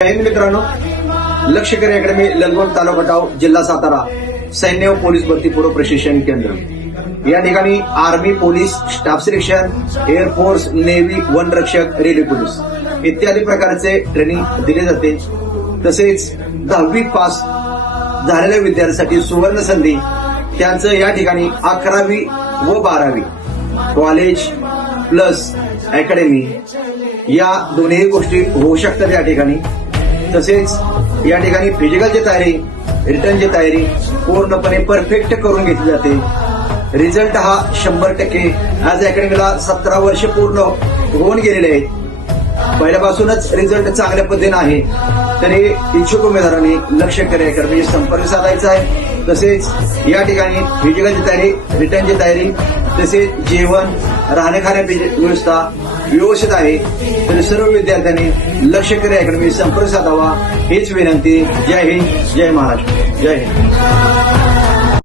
मित्रांनो, लष्करी अकॅडमी ललगोंड तालुका टाव जिल्हा सातारा सैन्य व पोलीस भरती पूर्व प्रशिक्षण केंद्र या ठिकाणी army, police, staff selection, air force, navy, वनरक्षक, रेल्वे पोलीस इत्यादी प्रकारचे ट्रेनिंग दिले जाते। तसेच 10वी पास झालेल्या विद्यार्थ्यांसाठी सुवर्ण संधी, त्यांचं या ठिकाणी 11वी व 12वी कॉलेज प्लस अकॅडमी या दोन्ही गोष्टी होऊ शकतात या ठिकाणी। तसेच या ठिकाणी फिजिकलची तयारी, रिटर्नची तयारी पूर्णपणे परफेक्ट करून घेतली जाते। रिझल्ट हा 100% आज अकॅडमीला 17 वर्ष पूर्ण होऊन गेलेले आहेत। पहिल्यापासूनच रिझल्ट चांगल्या पद्धतीने आहे, तरी इच्छुक उमेदवारांनी लष्करी अकॅडमीशी संपर्क साधायचा आहे। तसेच या ठिकाणी फिजिकलची तयारी, रिटर्नची तयारी, तसेच जेवण, राहणे खाण्याची व्यवस्था व्यवस्थित आहे। तर सर्व विद्यार्थ्यांनी लष्करी अकॅडमी संपर्क साधावा हीच विनंती। जय हिंद, जय महाराष्ट्र, जय हिंद।